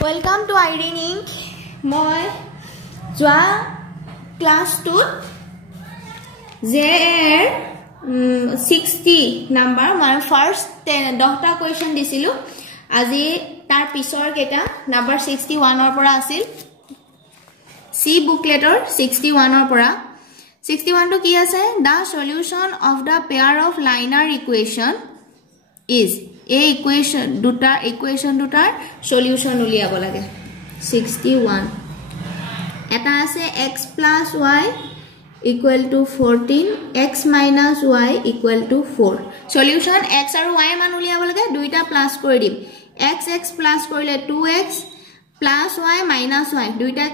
Welcome to iReading. Moi joa class 2 JR 60 number my first 10 doctor question disilu aji tar pisor keta number 61 or pora asil C booklet or 61 or pora 61 to ki ase the solution of the pair of linear equation is a equation dutar solution uliabo lage 61 eta ase x plus y equal to 14 x minus y equal to 4 solution x aru y man uliabo lage duita plus kori dim x plus korile 2x plus y minus y duita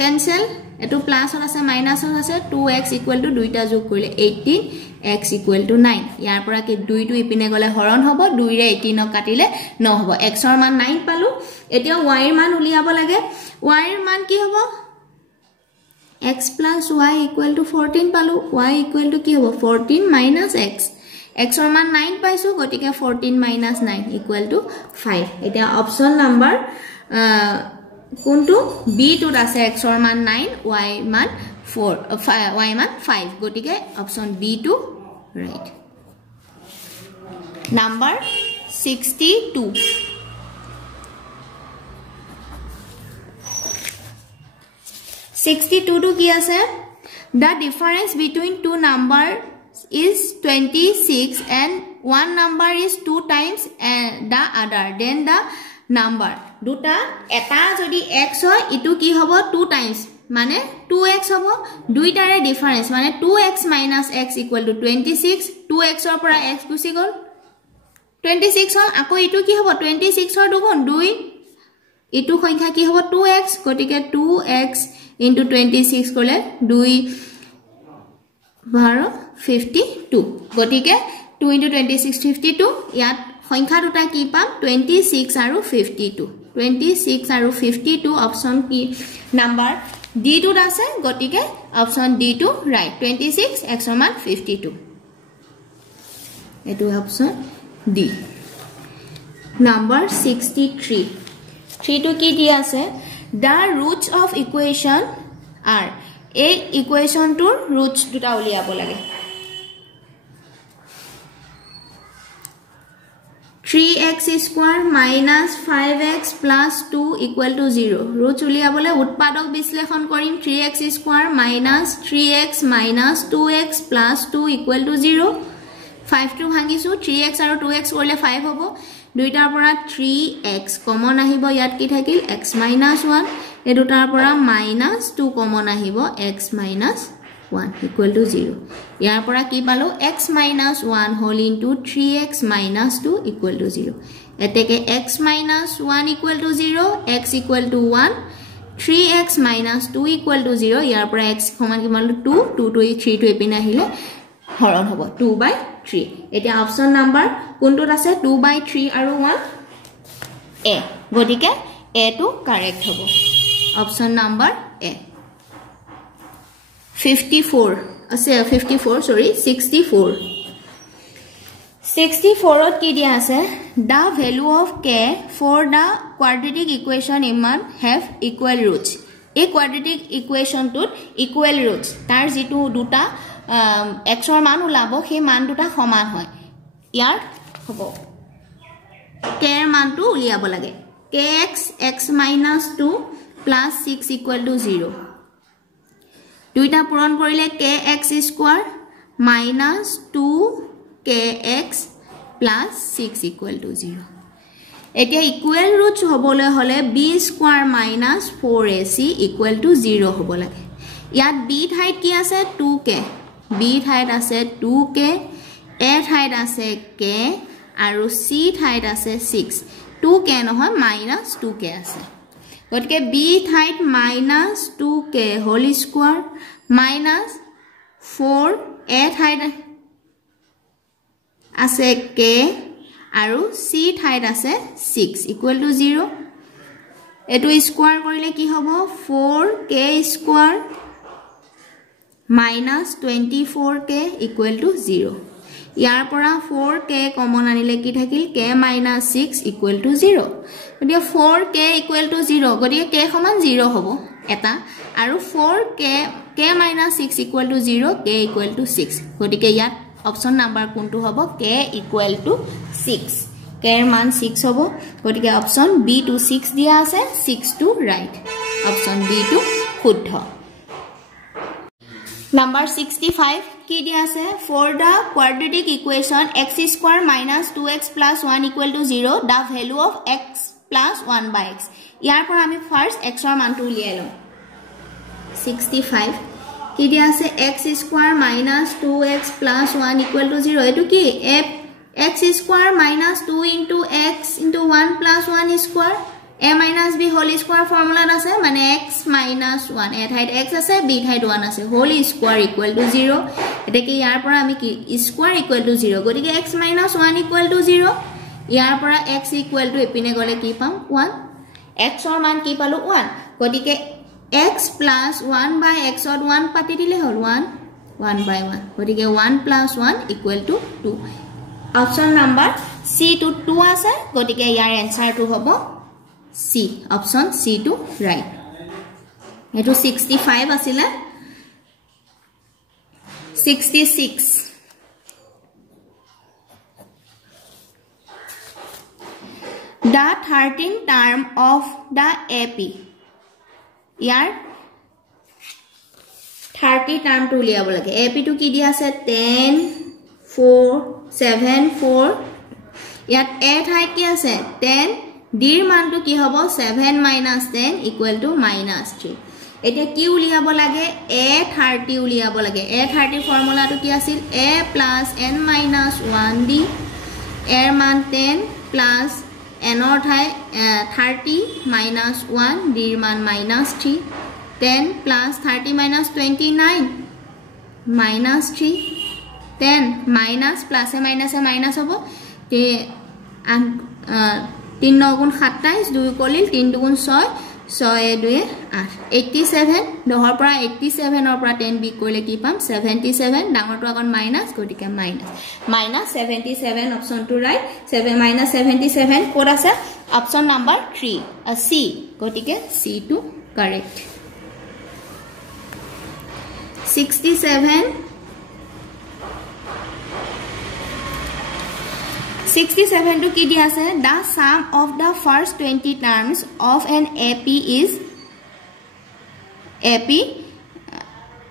cancel etu plus on ase minus on ase 2x equal to duita jog korile 18 x equal to 9 yar pora ki 2 to ipine gole horon hobo 2 re 18 ok katile no hobo x or man 9 palu etia y er man uliabo lage y er man ki hobo x plus y equal to 14 palu y equal to ki hobo 14 minus x x or man 9 paisu gotike 14 minus 9 equal to 5 etia option number kuntu b to ase x or man 9 y man 4 y man 5 gotike option b to right number 62 to ki ase the difference between two numbers is 26 and one number is 2 times the other then the number duta eta jodi x hoy itu ki hobo 2 times mane 2x hobo duitare difference mane 2x minus x equal to 26 2x or pora x gusi gol 26 hol ako itu ki hobo 26 or dugun 2 itu সংখ্যা কি hobo 2x গটিকে 2x into 26 kole 2 12 52 গটিকে 2 into 26 52 ইয়াত সংখ্যা দুটা কি পাম 26 আৰু 52 26 আৰু 52 অপশন কি নাম্বার D to আছে গটিকে option D to right 26 x সমান 52 এটো অপশন D নাম্বার 63 3 to কি দি আছে the roots of equation are a equation to roots দুটা উলিয়াব লাগে 3x square minus 5x plus 2 equal to 0 roots উলিয়াবলে উৎপাদক বিশ্লেষণ কৰিম 3x square minus 3x minus 2x plus 2 equal to 0 5 to ভাঙিছো 3x আৰু 2x কৰিলে 5 হ'ব দুইটাৰ পৰা 3x কমন আহিব ইয়াত কি থাকিল x minus 1 এ দুটাৰ পৰা minus 2 কমন আহিব x minus 1 equal to 0 ইয়াৰ পৰা কি পালো x minus 1 whole into 3x minus 2 equal to 0 এতেকে x minus 1 equal to 0 x equal to 1 3x minus 2 equal to 0 ইয়াৰ পৰা x সমান কি মানলো 2 2 to 3 to এপিনে আহিলে হৰণ হ'ব 2/3 এটা অপশন নাম্বাৰ কোনটোত আছে 2/3 আৰু 1 a গটিকে a টো কারেক্ট হ'ব অপশন নাম্বার a 64 sorry 64 ত কি দিয়া আছে the value of k for the quadratic equation iman have equal roots এই quadratic equation টোত equal roots তাৰ যেটো দুটা x ৰ মান উলাব সেই মান দুটা সমান হয় ইয়াৰ হ'ব k ৰ মানটো উলিয়াব লাগে kx x minus 2 plus 6 equal to 0 দুইটা পূরণ কৰিলে kx square minus 2kx plus 6 equal to 0 এতিয়া ইকুৱেল ৰুটস হ'বলে হলে b square minus 4ac equal to 0 হ'ব লাগে ইয়াত b ঠাইত কি আছে 2k b ঠাইত আছে 2k a ঠাইত আছে k আৰু c ঠাইত আছে 6 2k নহয় minus 2k আছে গটকে b ঠাইত minus 2k whole square minus 4 a ঠাইত আছে k আৰু c ঠাইত আছে 6 equal to 0 এটো স্কয়াৰ কৰিলে কি হ'ব 4k square minus 24k equal to 0 ইয়াৰ পৰা 4k কমন আনিলে কি থাকিল k - 6 = 0 গতিকে 4k = 0 গতিকে k সমান 0 হ'ব এটা আৰু 4k k - 6 = 0 k = 6 গতিকে ইয়াত অপচন নাম্বাৰ কোনটো হ'ব k = 6 k এর মান 6 হ'ব গতিকে অপচন বি টু 6 দিয়া আছে 6 to right option B to শুদ্ধ Number 65 কি দিয়া আছে for the quadratic equation x² - 2x + 1 = 0 the value of x + 1 by x ইয়াৰ পৰা আমি ফাৰ্স্ট x ৰ মানটো উলিয়াই লম 65 কি দিয়া আছে x² - 2x + 1 = 0 এটো কি x² - 2 * x * 1 + 1 square a minus b whole square formula আছে মানে x minus 1 a ঠাইত x আছে b ঠাইত 1 আছে whole square equal to 0 এটা কি ইয়াৰ পৰা আমি কি square equal to 0 গতিকে x minus 1 equal to 0 ইয়াৰ পৰা x equal to এপিনে গলে কি পাম 1 x ৰ মান কি পালো 1 গতিকে x plus 1 by x ত 1 পাতি দিলে হল 1 by 1 গতিকে 1 plus 1 equal to 2 option number c to 2 আছে গতিকে ইয়াৰ এনসাৰটো হ'ব C option C to right eto 65 asile 66 the 13th term of the AP yar 30 term to liabo lage AP to ki dia ase 10 4 7 4 yat a thai ki ase 10 ডিৰ মানটো কি হ'ব 7 - 10 = -3 এটা কি উলিয়াব লাগে a30 উলিয়াব লাগে a30 ফৰ্মুলাটো কি আছিল a + n - 1 d এৰ মান 10 প্লাস n ৰ ঠাই 30 - 1 ডিৰ মান -3 10 plus 30 minus 29 minus 3 10 minus plus a minus hobo te 3 9 গুণ 27 2 কলিল 3 2 গুণ 6 6 2 8 87 দহৰ পৰা 87 ৰ পৰা 10 বিক কৰিলে কি পাম 77 ডাঙৰটো আগত মাইনাস গটিকে minus 77 option to right 7 minus 77 code আছে অপচন নাম্বাৰ 3 সি গটিকে C to correct 67 to ki dia ase the sum of the first 20 terms of an AP is AP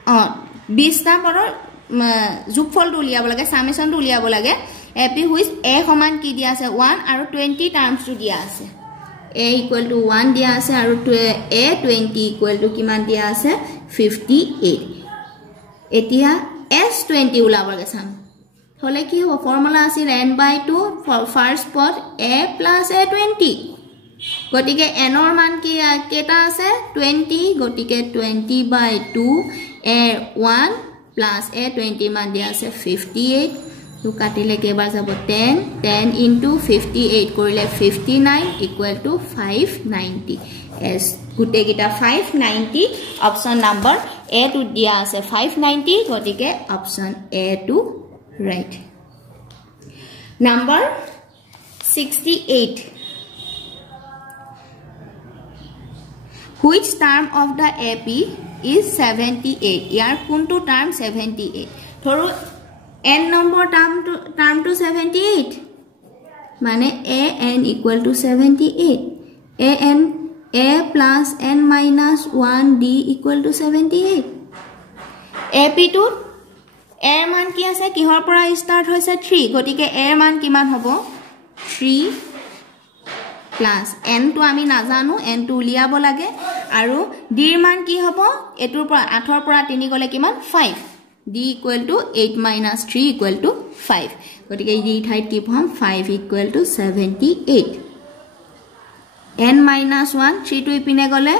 20 ta poror jugfol to uliabo lage summation to uliabo lage AP which a সমান ki dia ase 1 aru 20 terms to dia ase a equal to 1 dia ase aru a 20 equal to kiman dia ase 58 etia s20 ulabo lage sam হলে কি হ'ব formula আছিল n/2 first পদ a + a20 গটিকে n ৰ মান কি কেটা আছে 20 গটিকে 20/2 a1 + a20 মান দিয়া আছে 58 তো কাটিলে কেবাৰ যাব 10 10 * 58 কৰিলে 59 = 590 s গুটে গিটা 590 অপচন নাম্বার a টু দিয়া আছে 590 গটিকে option a to right number 68 which term of the AP is 78 yar kuntu term 78 thoru n number term to 78 mane an equal to 78 an a plus n minus 1 d equal to 78 AP to এর মান কি আছে কিহৰ পৰা start হৈছে 3 গটিকে এর মান কিমান হ'ব 3 প্লাস n তো আমি নাজানো n তো উলিয়াব লাগে আৰু d এৰ মান কি হ'ব এটোৰ পৰা 8 ৰ পৰা 3 গলে কিমান 5 d = 8 - 3 = 5 গটিকে d ঠাইত কি পাম 5 = 78 n - 1 3 to ইপিনে গলে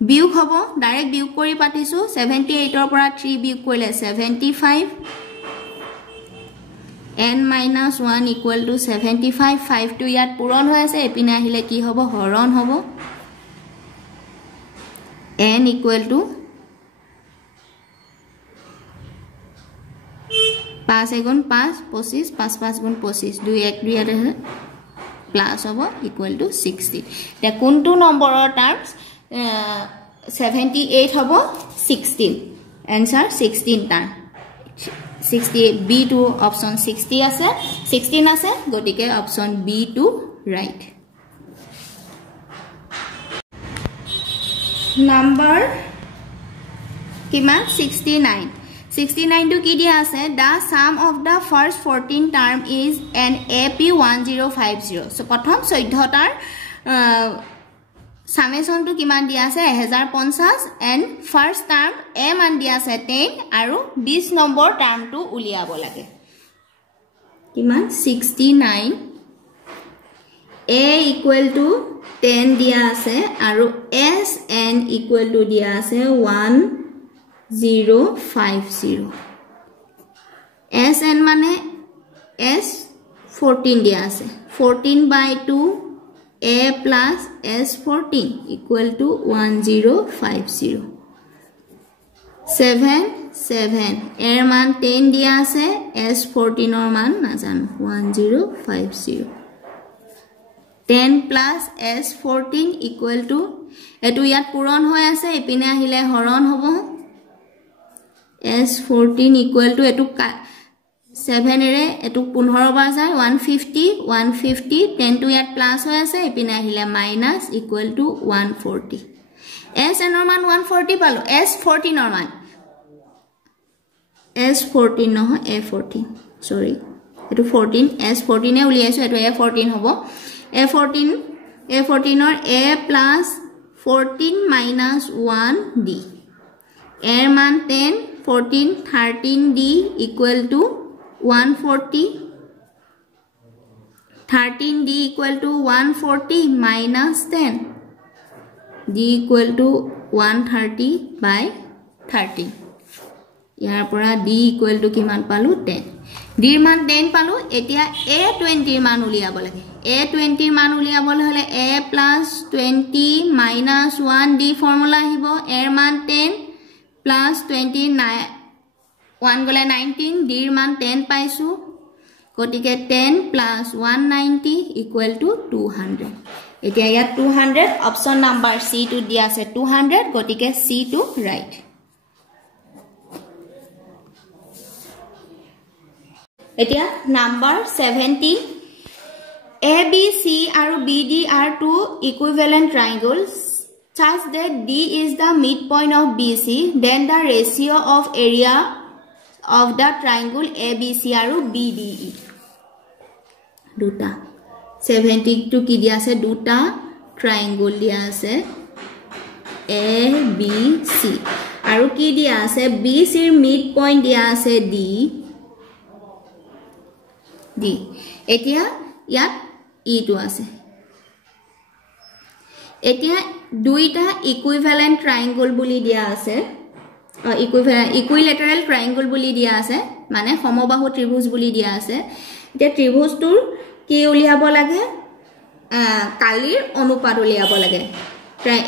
বিয়োগ হ'ব ডাইৰেক্ট বিয়োগ কৰি পাতিছো 78 ৰ পৰা 3 বিয়োগ কৰিলে 75 n - 1 = 75 5 to ইয়াত পূৰণ হৈ আছে এপিনে আহিলে কি হ'ব হৰণ হ'ব n = 5 এগুণ 5 25 5 5 গুণ 25 2 1 2 ইয়াতে প্লাস হ'ব ইকুয়াল টু 60 তে কোনটো নম্বৰৰ টাৰ্মছ 78 হ'ব 16 आंसर 16 টাৰ্ম 60 B2 অপশন 60 আছে 16 আছে গটিকে অপশন B2 রাইট নাম্বার কিমান 69 69 to ki dia ase the sum of the first 14 term is an AP1050 so prothom 14 tar summation to kiman dia ase 1050 and first term a man dia ase 10 aru 20 number term to uliabo lage kiman 69 a equal to 10 dia ase aru s n equal to dia ase 1050 SN माने S 14 दिया আছে 14 by 2 A plus S 14 equal to 1050 7 7 R मान 10 दिया আছে S 14 और मान ना जानो 1050 10 plus S 14 equal to एटु यात पूरण होय আছে ইপিনে আহিলে হৰণ হ'ব S14 equal to etu 7 ere etu 15 bar jay 150 150 10 to yat plus hoy ase ipine ahile minus equal to 140 S n or man 140 palo S14 or man S14 no A14 sorry etu 14 S14 e uli aso etu A14 hobo A14 or A plus 14 minus 1 D R man 10 14 13 D equal to 140 13 D equal to 140 minus 10 D equal to 130 by 30 यार परा D equal to किमान पालू 10 D मान 10 पालू एतिया A20 मान उलियाबो लागे A20 मान उलियाबो हले A plus 20 minus 1 D formula हिबो R मान 10 plus 29 1 gole 19 D मान 10 पाइसु गटिके 10 plus 190 equal to 200 एतिया या 200 ऑप्शन नंबर C2 दिया আছে 200 गटिके C2 राइट एतिया नंबर 70 ABC और BD are two equivalent triangles such that D is the midpoint of BC, then the ratio of area of the triangle ABC are BDE. Duta 72 ki dia ase duta triangle dia ase ABC aru ki dia ase BC er midpoint dia ase D etia yat E to ase etia দুইটা equivalent triangle বুলি দিয়া আছে equilateral triangle বুলি দিয়া আছে মানে সমবাহু ত্ৰিভুজ বুলি দিয়া আছে এতিয়া ত্ৰিভুজটোৰ কি উলিয়াব লাগে কালিৰ অনুপাত উলিয়াব লাগে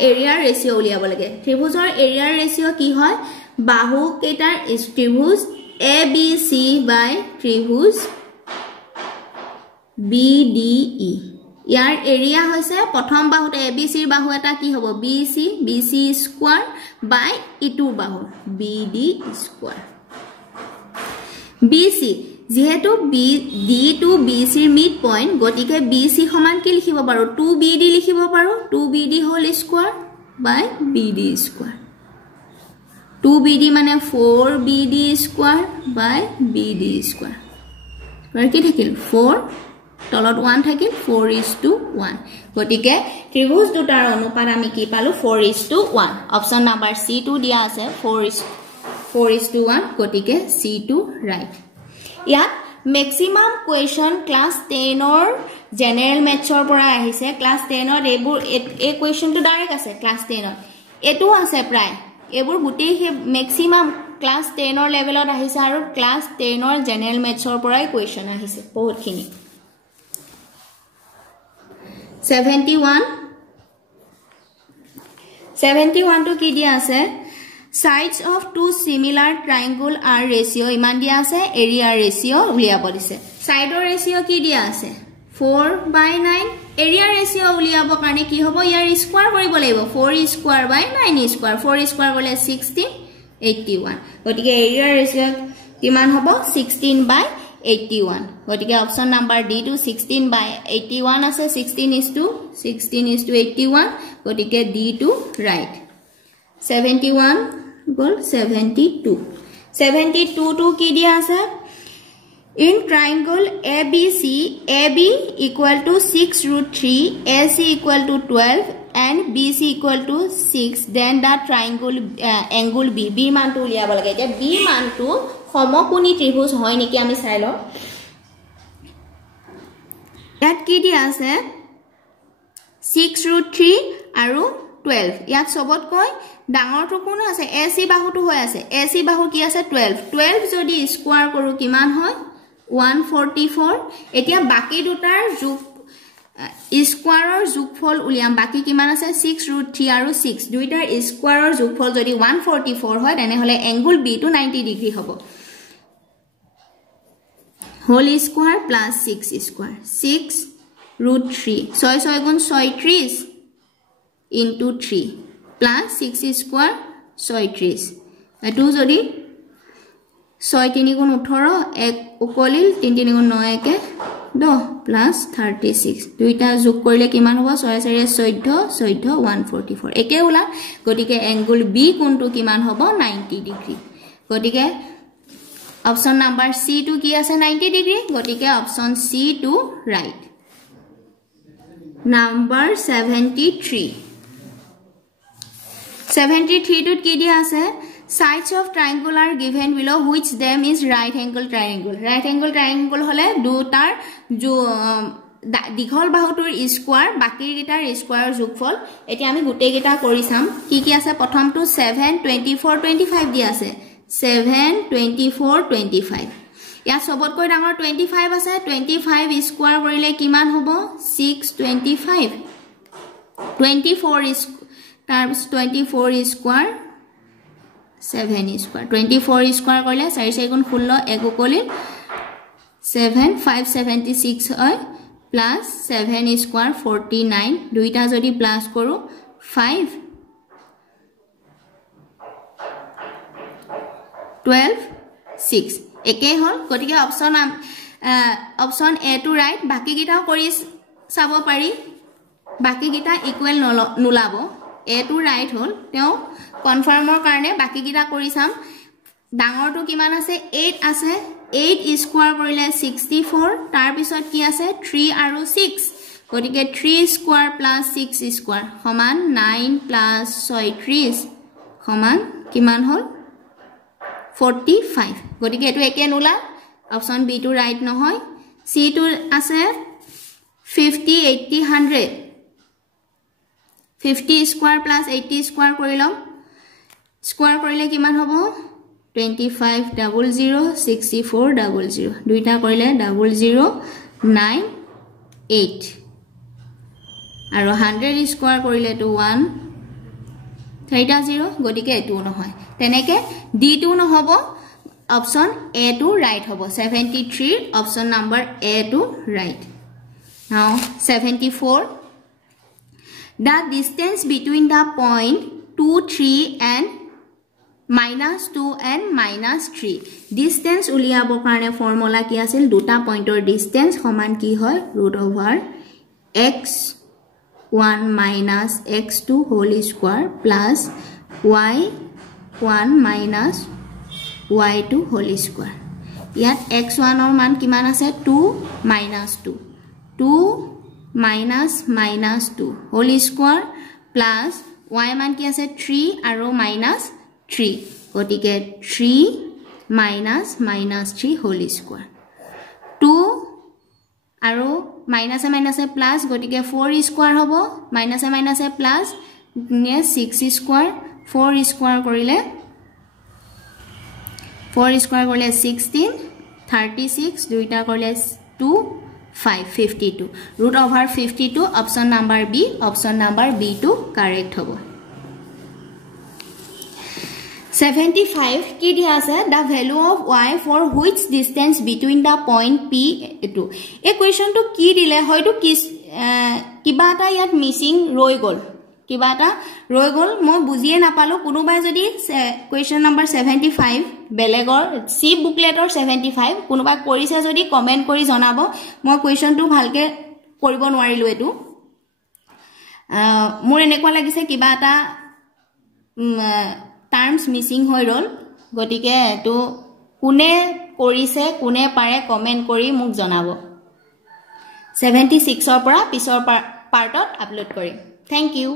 এৰিয়াৰ ৰেশিও উলিয়াব লাগে ত্ৰিভুজৰ এৰিয়াৰ ৰেশিও কি হয় বাহু কেইটাৰ ত্ৰিভুজ ABC বাই ত্ৰিভুজ BDE यार एरिया होइसे प्रथम बाहुत ABC ৰ বাহু এটা কি হ'ব BC স্কয়ার বাই E2 বাহু BD স্কয়ার BC যেহেতু D to BC ৰ মিড পয়েন্ট গটিকে BC সমান কি লিখিব পাৰো 2BD লিখিব পাৰো 2BD হোল স্কয়াৰ বাই BD স্কয়াৰ 2BD মানে 4BD স্কয়াৰ বাই BD স্কয়াৰ আৰু কি থাকিল 4 তলত 1 থাকিল 4:1 গটিকে ত্ৰিভুজ দুটাৰ অনুপাত আমি কি পালো 4:1 অপচন নাম্বাৰ C2 দিয়া আছে 4:1 গটিকে C2 ৰাইট ইয়াত ম্যাক্সিমাম কোৱেশ্চন ক্লাস 10 ৰ জেনাৰেল মেথছৰ পৰা আহিছে ক্লাস 10 ৰ এবোৰ এই কোৱেশ্চনটো ডাইৰেক্ট আছে ক্লাস 10 ৰ এটো আছে প্ৰায় এবোৰ গুটেই ম্যাক্সিমাম ক্লাস 10 ৰ লেভেলত আহিছে আৰু ক্লাস 10 ৰ জেনাৰেল মেথছৰ পৰাই কোৱেশ্চন আহিছে বহুতখিনি 71 to ki dia ase Sides of two similar triangle are ratio iman dia ase area ratio uliabo dise side ratio ki dia ase 4/9 area ratio uliabo karone ki hobo yar square koribo laibo 4 square by 9 square 4 square gole 1681 gotike area ratio kiman hobo 16/81 gotike option number D to 16/81 ase 16:81 gotike D to right 71 goal 72 to ki dia ase in triangle ABC AB equal to 6√3 AC equal to 12 and BC equal to 6 then the triangle angle B man to uliaba lage je B man to সমকোণী ত্ৰিভুজ হয় নেকি আমি চাই লও ইয়াত কি দিয়া আছে 6√3 আৰু 12 ইয়াত সবত কই ডাঙৰটো কোন আছে AC বাহুটো হৈ আছে AC বাহু কি আছে 12 যদি স্কয়াৰ কৰো কিমান হয় 144 এতিয়া বাকি দুটাৰ যোগ স্কয়াৰৰ যোগফল উলিয়াম বাকি কিমান আছে 6√3 আৰু 6 দুইটাৰ স্কয়াৰৰ যোগফল যদি 144 হয় তেনে হলে এংগল B টো 90 ডিগ্ৰী হ'ব whole square plus 6 square 6√3 6 গুণ 36 into 3 plus 6 square 36 এটো যদি 6 3 গুণ 18 1 উকলিল 3 3 গুণ 9 1 10 plus 36 দুইটা যোগ কৰিলে কিমান হ'ব 6 4 14 14 144 একে উলা গটিকে এংগল B কোণটো কিমান হ'ব 90 ডিগ্ৰী গটিকে option number C to ki ase 90 degree gotike option C to right number 73 to ki dia ase sides of triangle are given below which them is right angle triangle hole dutar jo dighol bahutur square baki gitar square jogfol eti ami gute gita korisam ki ase prothom to 7 24 25 dia ase 7 24 25 या सबत कोइ डाঙৰ 25 আছে 25 square কৰিলে কিমান হ'ব 625 24 square 7 square 24 square কৰিলে 4 4 গুণ 16 1 কলিল 7 576 হয় প্লাস 7 স্কয়াৰ 49 দুইটা যদি প্লাস কৰো 5 12 6 একে হল গটিকে অপশন এ টু ৰাইট বাকি গিটা কৰি চাব পাৰি বাকি গিটা ইকুৱেল নুলাব এ টু ৰাইট হল তেও কনফাৰ্মৰ কাৰণে বাকি গিটা কৰি চাম ডাঙৰটো কিমান আছে 8 আছে 8 স্কয়াৰ কৰিলে 64 তাৰ পিছত কি আছে 3 আৰু 6 গটিকে 3 স্কয়াৰ প্লাস 6 স্কয়াৰ সমান 9 প্লাস 36 সমান কিমান হল 45 গটিকে এটো একে নুলা অপশন বি টু রাইট নহয় সি টু আছে 50 80 100 50 স্কয়াৰ প্লাস 80 স্কয়াৰ কৰিলম স্কয়াৰ কৰিলে কিমান হ'ব 25 00 64 00 দুইটা কৰিলে 0098 আৰু 100 স্কয়াৰ কৰিলে তো 1 30 গটিকে এটো নহয় তেনেকে D2 নহব option A to right hobo 73 option number A to right now 74 the distance between the point 2 3 and -2 and -3 distance uliabo karone formula ki asil duta pointer distance সমান কি হয় √x1 minus x2 whole square plus y1 minus y2 whole square ইয়াত x1 or মান কিমান আছে 2 minus 2 2 minus minus 2 whole square plus y মান কি আছে 3 আৰু minus 3 গটিকে 3 minus minus 3 whole square 2 আৰু minus minus plus গটিকে 4 square হ'ব minus minus plus 6 square 4 square কৰিলে 16 36 দুইটা কৰিলে 2 5 52 √52 option number B option number B2 correct হ'ব 75 কি দিয়া আছে the value of y for which distance between the point p to এই কোৱেশ্চনটো কি দিলে হয়তো কিবা এটা ইয়াত মিসিং ৰৈ গল মই বুজিয়ে নাপালো কোনোবাই যদি কোৱেশ্চন নম্বৰ 75 বেলেগৰ সি বুকলেটৰ 75 কোনোবাই কৰিছে যদি কমেন্ট কৰি জনাব মই কোৱেশ্চনটো ভালকে কৰিব নোৱাৰিলো এটো মোৰ এনেকুৱা লাগিছে কিবা এটা টাৰ্মস মিসিং হৈ ৰল গটিকে এটো কোনে কৰিছে কোনে পাৰে কমেন্ট কৰি মোক জনাব 76 ৰ পৰা পিছৰ পাৰ্টত আপলোড কৰিম থ্যাংক ইউ